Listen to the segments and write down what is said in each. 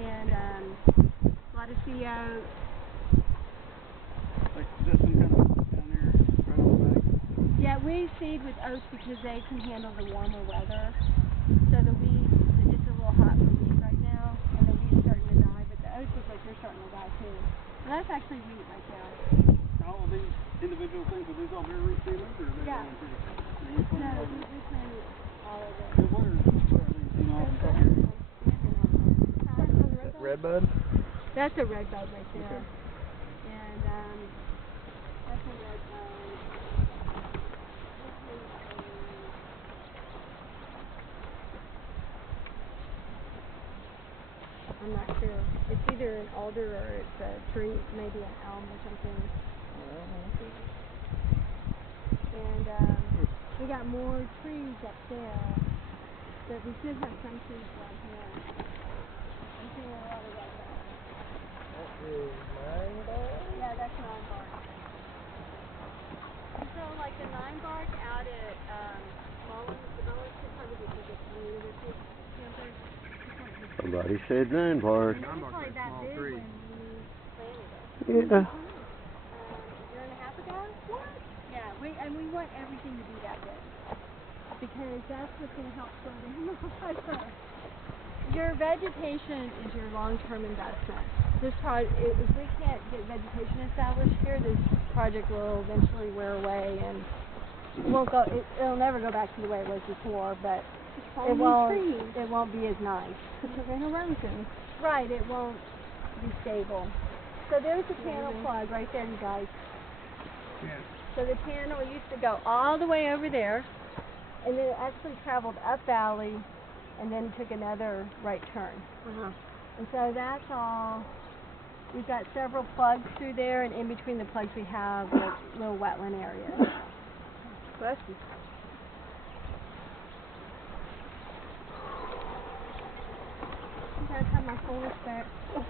and a lot of sea oats. Like this one kind of down there, right on the bank. Yeah, we seed with oats because they can handle the warmer weather. So the wheat, it's a little hot for wheat right now, and the wheat's starting to die, but the oats look like they're starting to die too. And that's actually wheat right there. All of these individual things, are these all very root seedlings, or are they Yeah. No, we planted all of it. What are these, you know, off the top of your head? Redbud? That's a redbud right there. Okay. And that's a redbud. I'm not sure. It's either an alder or it's a tree, maybe an elm or something. And we got more trees up there, but we should have some trees down here. I'm seeing a lot of that. That is 9 bark? Yeah, that's 9 bark. And so, like the 9 bark out at Mullins, the Mullins could probably be the biggest university campus. Somebody said 9 bark. And it was probably that big when we planted it. Yeah. A year and a half ago? What? Yeah, we want everything to be that big. Because that's what's going to help slow down the weather. Your vegetation is your long-term investment. This project, if we can't get vegetation established here, this project will eventually wear away and it'll never go back to the way it was before, but it won't be as nice. Prevent erosion. Right, it won't be stable. So there's the panel plug right there, you guys. Yeah. So the panel used to go all the way over there, and then it actually traveled up valley, and then took another right turn. And so that's all. We've got several plugs through there, and in between the plugs we have like little wetland areas. Bless you. You guys have my full respect. Well,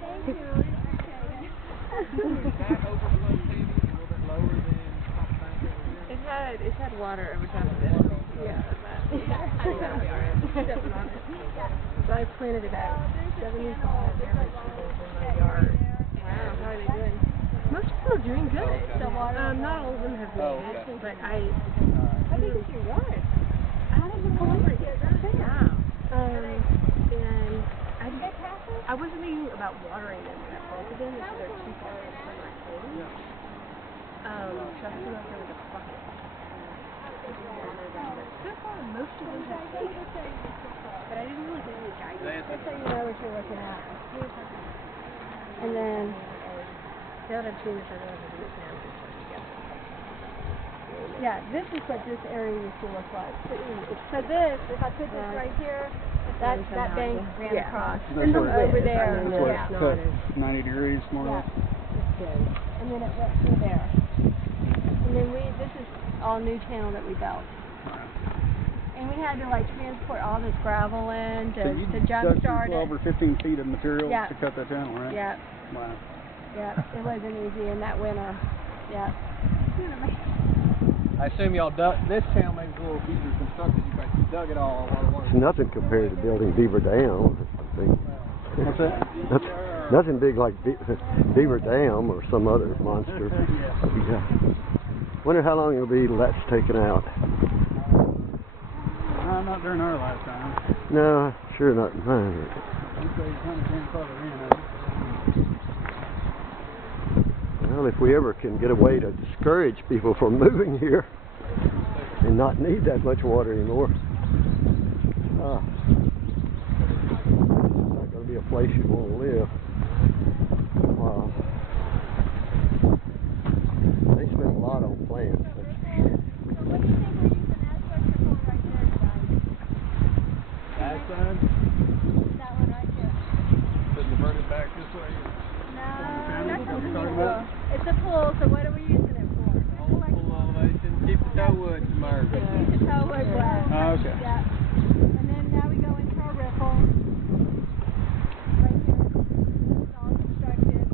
thank you. I appreciate it. That overflow tank is a little bit lower than top tank over here. It's had water every time it's been. Yeah. So I planted it at 75 average in my yard. Wow, how are they doing? Most people are doing good. The water. Not all of them have made it, but How big is your yard? I don't even remember it. Wow. And I wasn't thinking about watering them at both of them because they're too far from my home. So I feel like there was a bucket. So far, most of them have stayed. But I didn't really get any guidance. Just so you know what you're looking at. And then Now that I've seen this, I know how to do it now. yeah, this is what this area used to look like. So this, if I put this right here, that bank ran across. That's From where over there. That's where Yeah. it's cut 90 degrees more or Yeah. less. And then it went through there. And then this is all new channel that we built. And we had to like transport all this gravel in So you to dug jump through start 12 it. or 15 feet of material Yeah. to cut that channel, right? Yeah, Wow. yeah. It wasn't easy in that winter. Yeah. I assume y'all dug this channel, maybe a little easier constructed. You dug it all while the water. It's nothing compared to building Beaver Dam, I think. What's that? Nothing big like Beaver Dam or some other monster. Yeah. Wonder how long it'll be till that's taken out. Not during our lifetime. No, sure not mine. These days kind of grandfather in, Well, if we ever can get a way to discourage people from moving here and not need that much water anymore, it's not going to be a place you want to live. Wow. They spend a lot on plants. So what do you think we're using asbestos for right there, guys? That side, That one right there. putting the verted back this way. No, that's a pool. It's a pool, so what are we using it for? Full elevation. Keep the toe wood submerged. Keep the toe wood wet. Oh, okay. Yeah. And then now we go into our ripple. Right here. It's all constructed.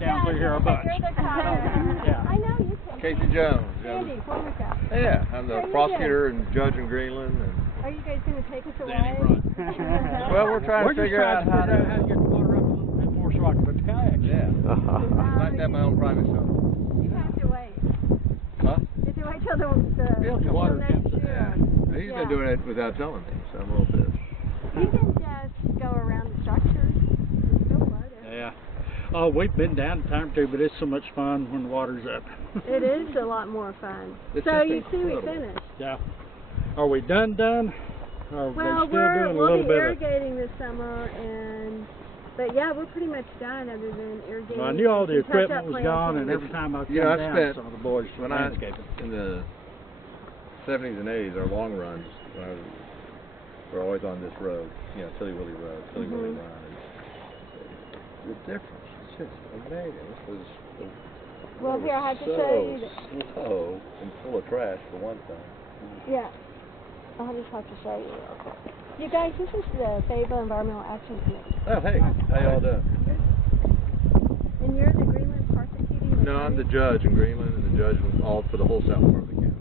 down through here a bunch. You're the child. Yeah. I know you can. Casey Jones. Sandy, Formica. Yeah, I'm How the you prosecutor and judge in Greenland. And Are you guys going to take us away? well, we're trying to figure out how to get the water up a little bit more so I can put the kayak. Yeah. I'd like to have my own private show. You have to wait. Huh? You have to wait till the water next year. He's been doing it without telling me, so I'm a little pissed. You can just go around the structures. It's still floating. Yeah. Oh, we've been down a time or two, but it's so much fun when the water's up. It is a lot more fun. It's So just you see we incredible. finished. Yeah. Are we done? Or Well, are we still doing a we'll little be bit irrigating this summer, but yeah, we're pretty much done other than irrigating. Well, I knew all the and touch-up equipment was gone, and planting. every time I come You know, I down, spent- some of the boys When landscaping. in the 70s and 80s, our long runs, were always on this road, you know, Tilly Willie Road, Tilly Willie Run. And the difference is just amazing. This was Well, here, I have to show you that. slow and full of trash for one thing. Yeah. I'll just have to show you real quick. You guys, this is the Fayetteville Environmental Action Committee. Oh, hey, how y'all doing? And you're the Greenland prosecuting? No, I'm the judge in Greenland, and the judge all for the whole south part of the county.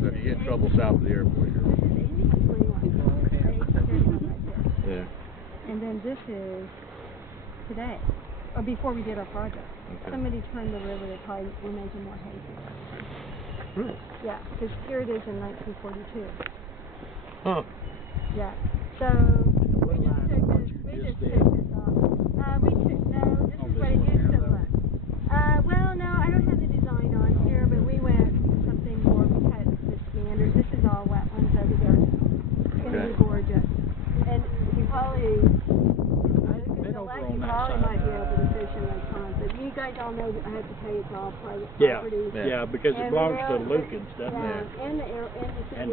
So if you get in trouble south of the airport, you're... Yeah. And then this is today, or before we did our project. Okay. Somebody turned the river, they probably were making more hay here. Really? Yeah, because here it is in 1942. Huh. Yeah. So we just took this off. No, this is what it used to look. Well, no, I don't have the design on here, but we went something more because the standards. This is all wetlands over there. It's going to be gorgeous. And you probably, might be able to fish in those ponds. But you guys all know that I have to tell you it's all private property. Yeah, because it And belongs the to rail- Luke and stuff. Yeah, and the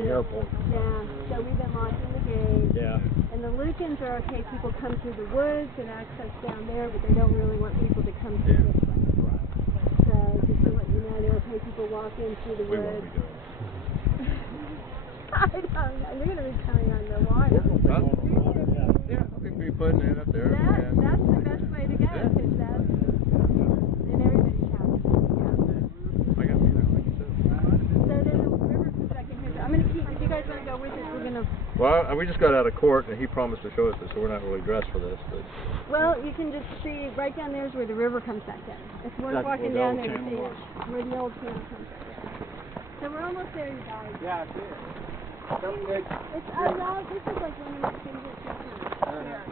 airport. Yeah, so we've been locking the gate. Yeah. And the Lucans are okay, people come through the woods and access down there, but they don't really want people to come through this way. So just to let you know, they're okay, people walk in through the We woods. won't be doing I don't know, you're going to be coming on the water. Huh? Yeah, we can be putting it up there. That's the best way to go, because that's in everybody's house. Yeah. I got to be there, like you said. So then the river comes back in here. I'm going to keep, if you guys want to go with us, we're going to... Well, we just got out of court, and he promised to show us this, so we're not really dressed for this. But Well, you can just see, right down there is where the river comes back in. It's worth That's walking where the down old there to channel see it. was. Where the old channel comes back in. So we're almost there, you guys. Yeah, I see it. I love, this is like one of my favorite pictures here.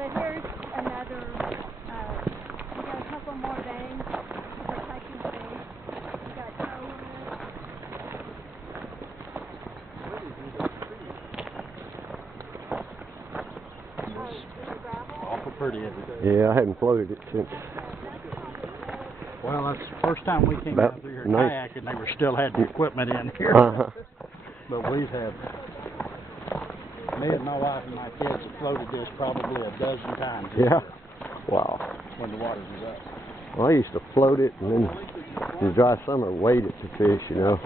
But here's another, we got a couple more banks to protect your face. We got towers. Awful pretty, isn't it? Yeah, I hadn't floated it since. Well, that's the first time we came About out through here night. kayaking. They were still had the equipment in here. Uh-huh. But we've had, me and my wife and my kids have floated this probably a dozen times Yeah. Wow. when the water was up. Well, I used to float it and then in the dry summer wait it to fish, you know.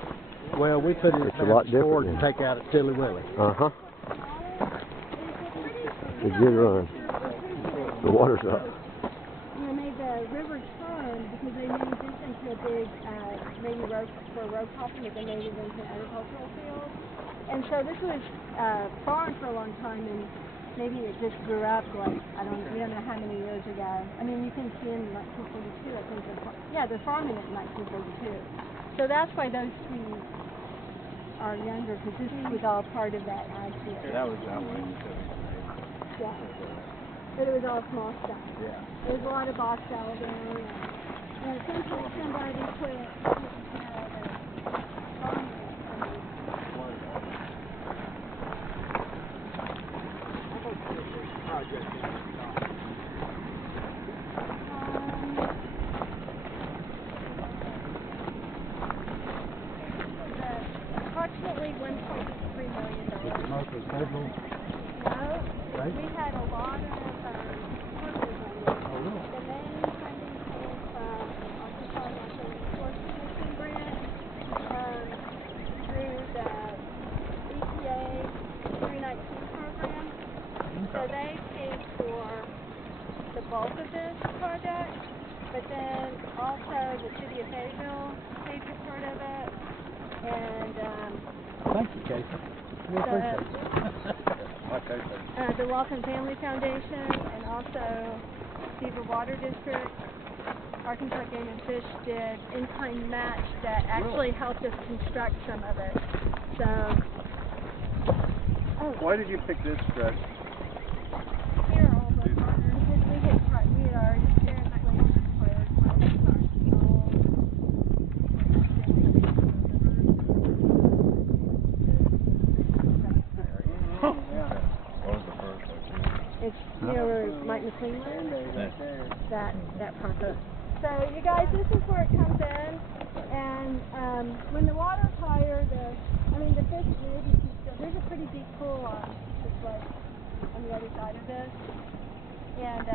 Well, we put it It's a in lot the store different to take out at Tilly Willie. Uh-huh. It's a good run. The water's up. They made the river turn because they made this into a big, maybe road for road crossing, but they made it into an agricultural field. And so this was farmed for a long time, and maybe it just grew up like, we don't know how many years ago. I mean, you can see in 1942, I think, they're farming it in 1942. So that's why those trees are younger, because this was all part of that ag field. That was that way. Yeah. But it was all small stuff. Yeah. There was a lot of box out there. And sometimes somebody put, approximately $1.3 million. Most was federal. No, Right. we had a lot of partners on this. Oh, really? The main funding came from Arkansas Natural Resource Commission grant, through the EPA 319 program. So they paid for the bulk of this project. but then also the city of Fayetteville paid for part of it, and Thank you, Casey. We appreciate it. the Walton Family Foundation, and also Beaver Water District, Arkansas Game and Fish did in-kind match that actually helped us construct some of it. So, Why did you pick this stretch? here are all the partners, because we had already seriously declared What was the first one? It's where Mike McLean lives, that process. So you guys, this is where it comes in, and when the water's higher, the fish maybe can still. There's a pretty deep pool on this lake, on the other side of this, and So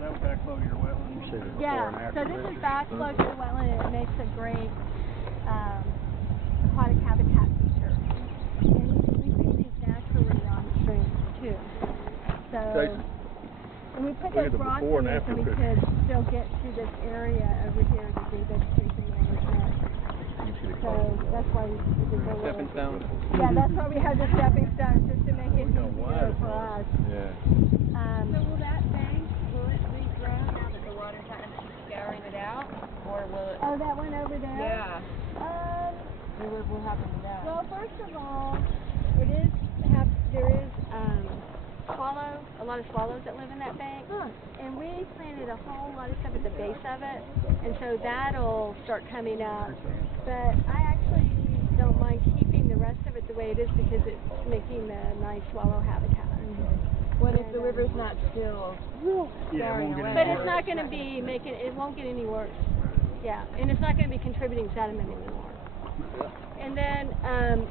that would backflow your wetland. You said it before and yeah. after So this is pictures. backflow to the wetland, and it makes a great aquatic habitat feature. And we see these naturally on the stream too. So. Jason, And we put look at those the rocks before in and there so after we picture. could still get to this area over here to do vegetation management. you see the So that's why we did the stepping stone? Yeah, that's why we have the stepping stones, just to make it easier for us. Yeah. So will that bank, will it regrow now that the water's not going to keep scouring it out? Or will it? Oh, that one over there? Yeah. What will happen to that? Well, first of all, there is a lot of swallows that live in that bank. And we planted a whole lot of stuff at the base of it, and so that'll start coming up. But I actually don't mind keeping the rest of it the way it is because it's making a nice swallow habitat. What if the river's not still Yeah, it won't get any But worse. it's not going to be it won't get any worse. Yeah, and it's not going to be contributing sediment anymore. And then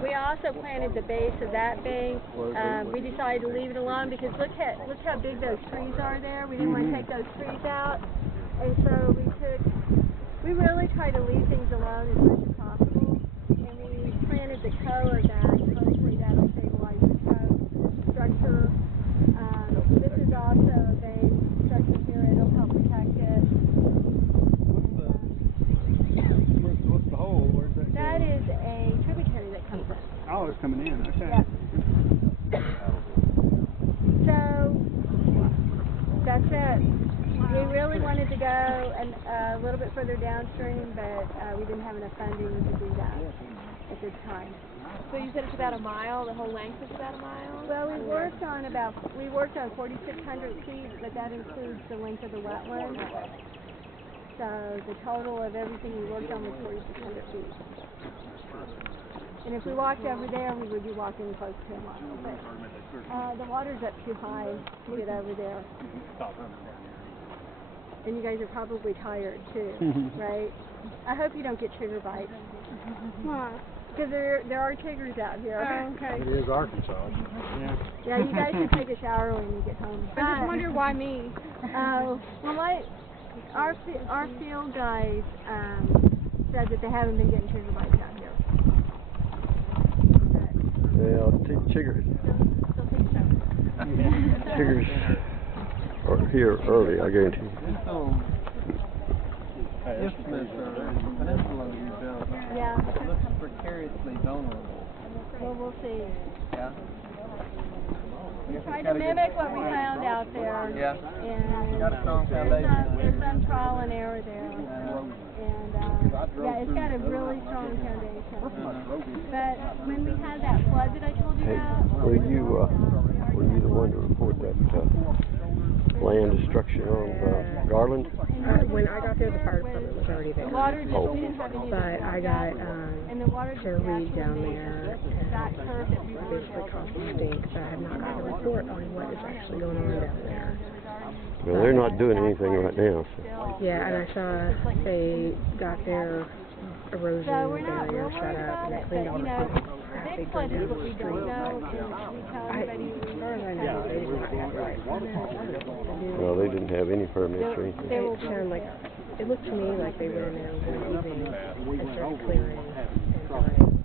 we also planted the base of that bank. We decided to leave it alone because look how big those trees are there. We didn't want to take those trees out, and so we really try to leave things alone as much as possible. And we planted the color back. Hopefully that'll stabilize the coast, the structure. This is also a vein structure here. It'll help protect it. What's the hole? Where's that? That is a tributary that comes in. Oh, it's coming in. Okay. Yeah. So that's it. We really wanted to go a little bit further downstream, but we didn't have enough funding to do that at this time. So you said it's about a mile, the whole length is about a mile? Well, we worked on 4,600 feet, but that includes the length of the wetland. So the total of everything we worked on was 4,600 feet. And if we walked over there, we would be walking close to a mile. But the water's up too high to get over there. And you guys are probably tired too, right? I hope you don't get trigger bites. Why? Because there are triggers out here. Oh, okay. It is Arkansas. Yeah, you guys should take a shower when you get home. I just wonder why me. Oh, well, our field guys said that they haven't been getting trigger bites out here. Yeah, I'll take chiggers. Still take a shower. Chiggers are here early, I guarantee you. This peninsula you built Yeah. looks precariously vulnerable. Well, we'll see. Yeah. We tried to mimic what we found out there. Yeah. And Got a strong foundation. there's some trial and error there. And yeah, it's got a really strong foundation. But when we had that flood that I told you Hey, about, were you the one to report that land destruction on Garland? When I got there, the fire department was already there. the water just we didn't have any. But I got and the water to read down there that curve that we and were basically caused a stink, but I have not gotten a report on what is actually going on down there. Well, they're not doing anything right now. So. Yeah, and I saw they got their erosion So we're not barrier real shut worried up about and it, they but cleaned all you the know, traffic big flood is down what the we don't street. know, and we tell everybody As far as I know, they did not have the right permits. I don't know what to do. Well, they didn't have any permits or anything. It sounded like, it looked to me like they were in there one evening and started clearing and done.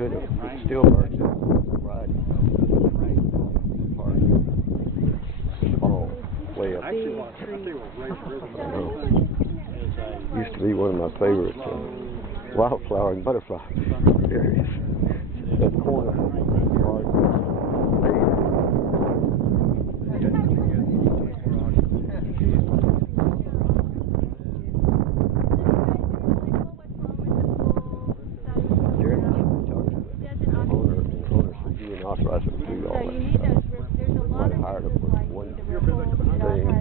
could have, it still hurts riding. Way up. Used to be one of my favorite wildflower and butterfly areas. That corner. Authorized to do all so you need those. There's a lot of hired to put one thing,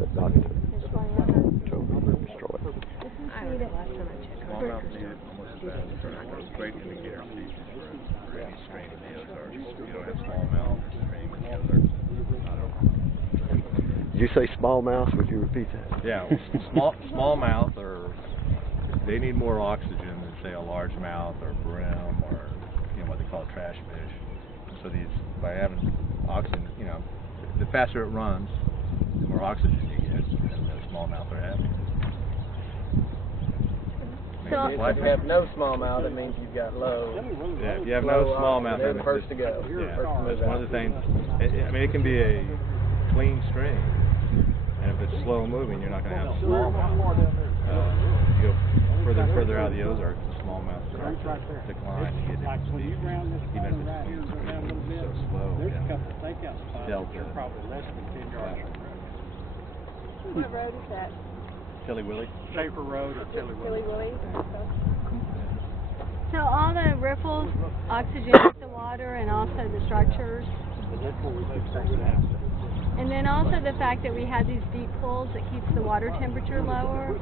but not to totally destroy it. I don't know, last time I checked. Smallmouth needed almost as bad as a great indicator of season for any strain in the Ozarks. If you don't have smallmouth or stream in the Ozarks, I don't know. Did you say smallmouth? Would you repeat that? Yeah, smallmouth they need more oxygen than say a largemouth or brim or what they call trash fish. So by having oxygen, the faster it runs, the more oxygen you get, and the smallmouth are happy. So if you have no smallmouth, it means you've got low. Yeah, if you have no smallmouth, they're the first to go. That's one of the things. It can be a clean stream, and if it's slow moving, you're not going to have smallmouth. You go further and further out of the Ozarks, the smallmouth starts to decline. You get even if it's so slow. Delta. What road is that? Chili Willy. Schaefer Road or Chili Chili Willy. So all the riffles oxygenate the water and also the structures. And then also the fact that we have these deep pools that keeps the water temperature lower.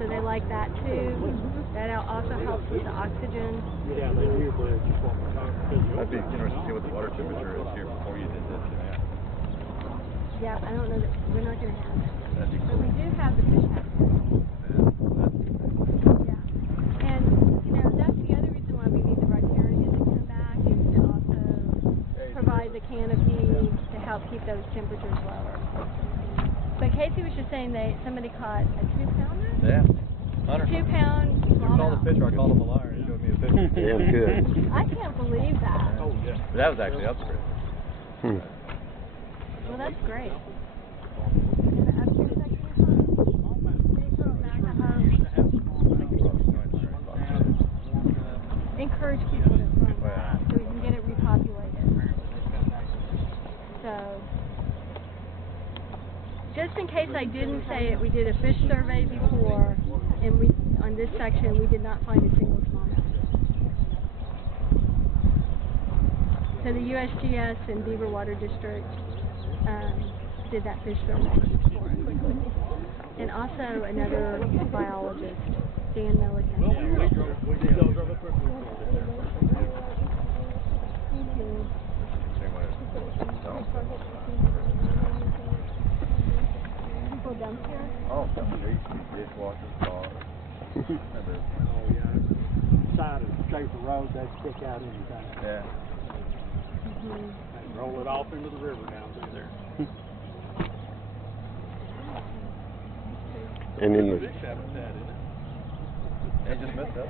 So they like that too. That also helps with the oxygen. I'd be interested to see what the water temperature is here before you did this. Yeah, I don't know that we're not going to have that. That'd be But cool. we do have the fish hatchery. Yeah. And, that's the other reason why we need the riparian to come back is to also provide the canopy to help keep those temperatures lower. But Casey was just saying that somebody caught a 2-pounder? Yeah. 2-pound You called smallmouth. the fisher, I called him a liar. He showed me a picture. Damn good. I can't believe that. Oh, yeah. That was actually upstream. Well, that's great. In the upstream section or something? Encourage people to swim back so we can get it repopulated. So, just in case I didn't say it, we did a fish survey before, and on this section we did not find a single smallmouth. So the USGS and Beaver Water District did that fish survey for us. And also another biologist, Dan Milligan. People down here? Oh, dishwasher, car. Side of Schaefer Road, they'd stick out anytime. Yeah. They roll it off into the river down through there. And in the Fish habitat, isn't it? They just messed up.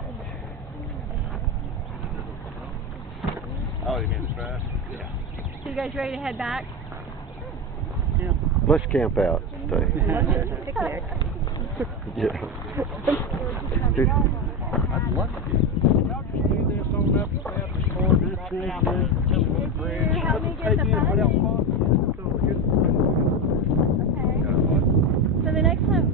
Oh, you mean the trash? Yeah. So you guys ready to head back? let's camp out. Stay. Picnic. Yeah. I'd love to get Do this on up to Baptist Court, back down there to Chili Willy Bridge. Help me get the funding. Okay. So the next time,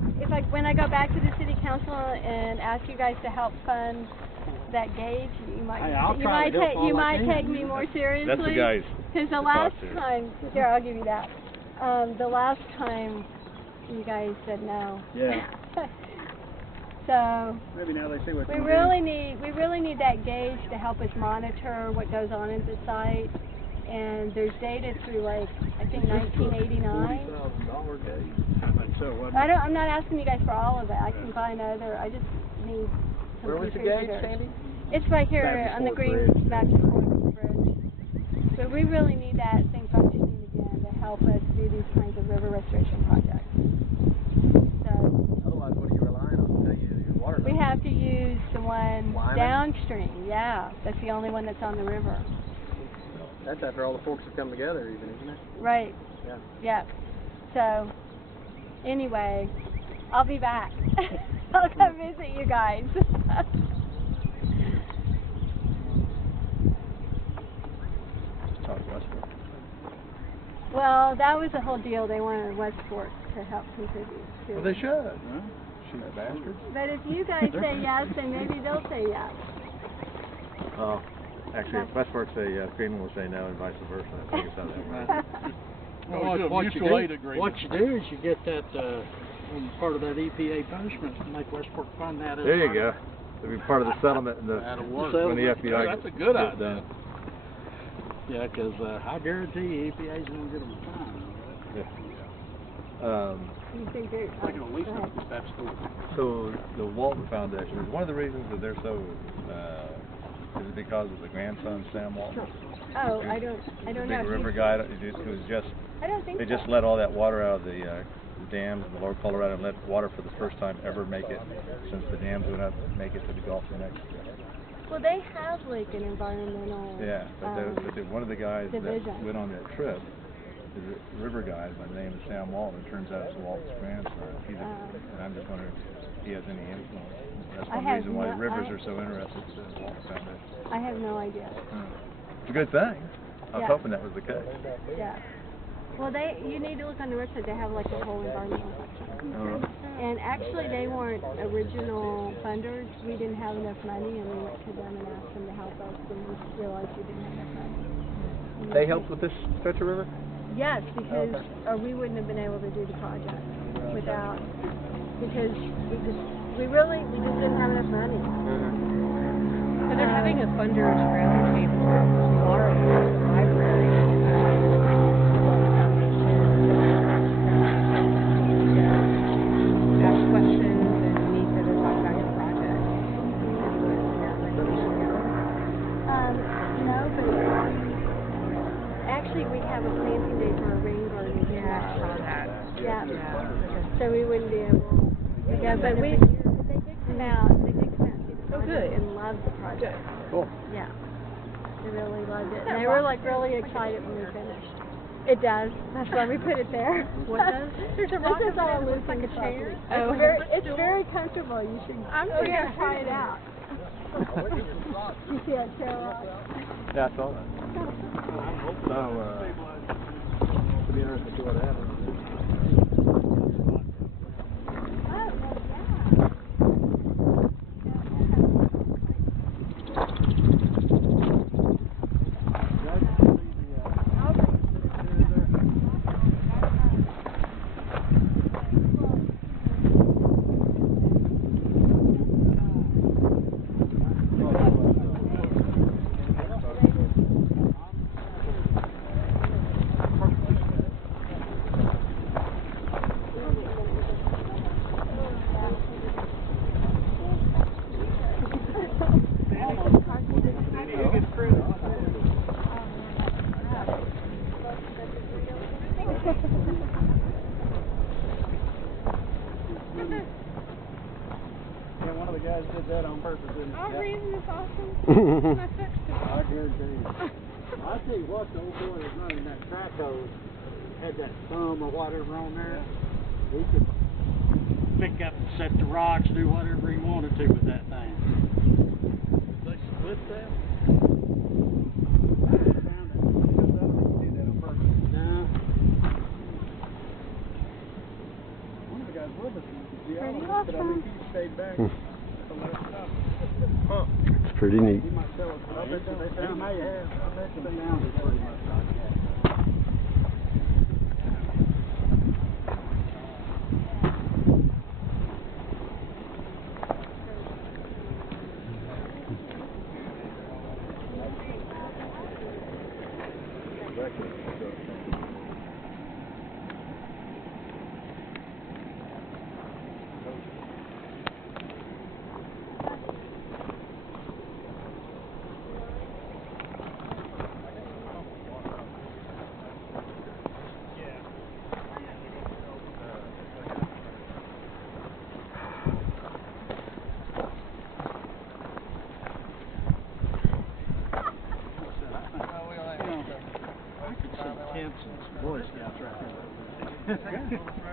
when I go back to the city council and ask you guys to help fund that gauge, you might take me more seriously. That's the guys. Because the last time, here I'll give you that. The last time you guys said no. Yeah. So Maybe now they see what we really need that gauge to help us monitor what goes on at the site. And there's data through I think 1989. I'm not asking you guys for all of it. I can find other. I just need some Where was the gauge, contributors. Sandy? It's right here on the green Baptist Court Bridge. But we really need that thing functioning again to help us do these kinds of river restoration projects. So Otherwise, what are you relying on to tell you your water? We have to use the one Lyman? downstream. Yeah, that's the only one that's on the river. That's after all the forks have come together, even, isn't it? Right. Yeah. Yeah. So, anyway, I'll be back. I'll come visit you guys. Talk Westport. Well, that was the whole deal. They wanted Westport to help contribute to Well, it. they should. Shoot bastards. But if you guys say yes, then maybe they'll say yes. Oh, actually, if Westport say yes, Greenland will say no, and vice versa. I think it's how that works. Well, mutual aid agreement. What you do is you get that, part of that EPA punishment to make Westport fund that. There you go. It'll be part of the settlement in the, That'll work. when the FBI Yeah, that's a good gets idea. done. Yeah, because I guarantee you EPA's going to get them fined. You think they're... They can at least go have ahead. that story. So the Walton Foundation is one of the reasons that they're so. Is it because of the grandson Sam Walton? Oh, I don't The know. big river guy who was just. I don't think They so. just let all that water out of the dams in the lower Colorado and let water for the first time ever make it since the dams went up, make it to the Gulf of Mexico. Well, they have like an environmental Yeah, but one of the guys division. that went on that trip is a river guy by the name of Sam Walton. It turns out it's Walton's grandson. And I'm just wondering if he has any influence. That's one reason why rivers are so interested in the Walton Foundation. I have no idea. It's a good thing. I was Yeah. hoping that was the case. Yeah. Well, you need to look on the website. They have like a whole environmental section. And actually, they weren't original funders. We didn't have enough money, and we went to them and asked them to help us. And we realized we didn't have enough money. They helped with this stretch of river? Yes, because or we wouldn't have been able to do the project without because we just didn't have enough money. So they're having a funders roundtable tomorrow at the library. Ask questions and meet to talk about your project. No, but actually we have a planting day for a rain garden tomorrow. Yeah. So we wouldn't be able. Yeah, but they did come out. They did come out and see the project and loved the project. Cool. Yeah. They really loved it. And they were like really excited when we finished. It does. That's why we put it there. What does? There's a rock this is all loose like a chair. Oh, it's very comfortable. You should. I'm gonna try it out. You see that chair rock? Yeah, I saw that. So, it'll be interesting to see what happens. Yeah, one of the guys did that on purpose, didn't he? Aubrey, isn't this awesome? I guarantee you. I tell you what, the old boy was running that track hose, had that thumb or whatever on there. He could pick up and set the rocks, do whatever he wanted to with that thing. They split that? No. One of the guys with us, Pretty awesome. he stayed back. It's pretty neat. He might tell us, but I bet you they found, may have. I bet you they found it pretty much like that.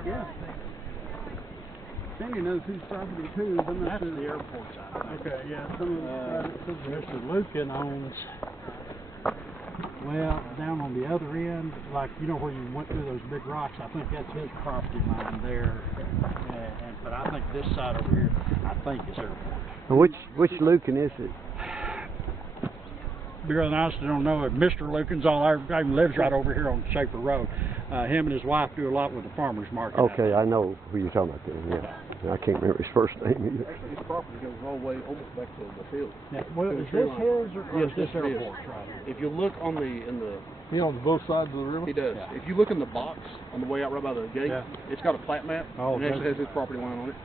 Yeah. Cindy knows whose property too. That's the airport side. Okay, yeah. Some of Mr. Lucan owns, well, down on the other end, like, you know where you went through those big rocks, I think that's his property line there. But I think this side over here, I think is airport. And which Lucan is it? Be real honest, I don't know if Mr. Lucan's lives right over here on Shaper Road. Him and his wife do a lot with the farmers market. Okay, I know who you're talking about then, yeah. I can't remember his first name either. Actually, his property goes all the way almost back to the field. Yeah, well, is this his or is this airport right here? If you look on the He owns both sides of the river? he does. Yeah. If you look in the box on the way out right by the gate, Yeah. it's got a plat map Oh, and it actually does has his property line on it.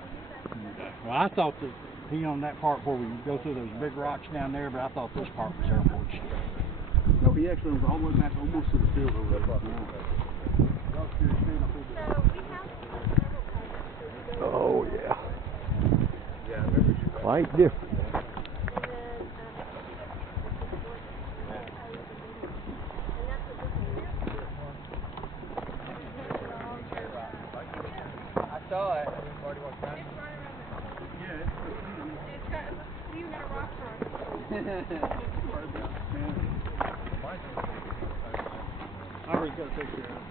Well, I thought that he owned that part where we go through those big rocks down there, but I thought this part was airport. No, he actually owns all the way back almost to the field over there. Oh, yeah. Quite different. I saw it. Everybody walked around. Aubrey's got to take care of it.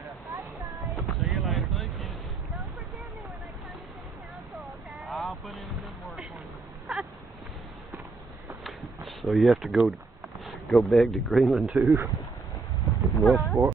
See you later. Don't forget me when I come to city council, okay? I'll put in a good word for you. So you have to go back to Greenland too? North Fork?